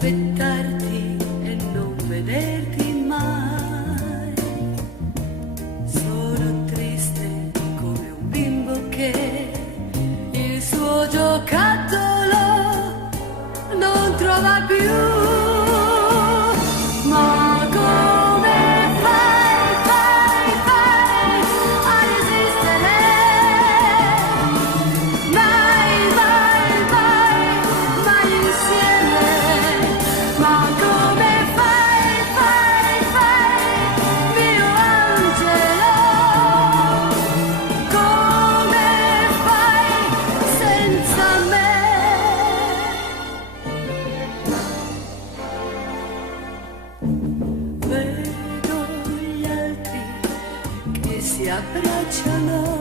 aspettarti e non vederti mai. Sono triste come un bimbo che il suo giocattolo non trova più. Ma come fai a resistere? Mai, mai, mai, mai insieme. Ma come fai, mio angelo? Come fai senza me? Vedo gli altri che si abbracciano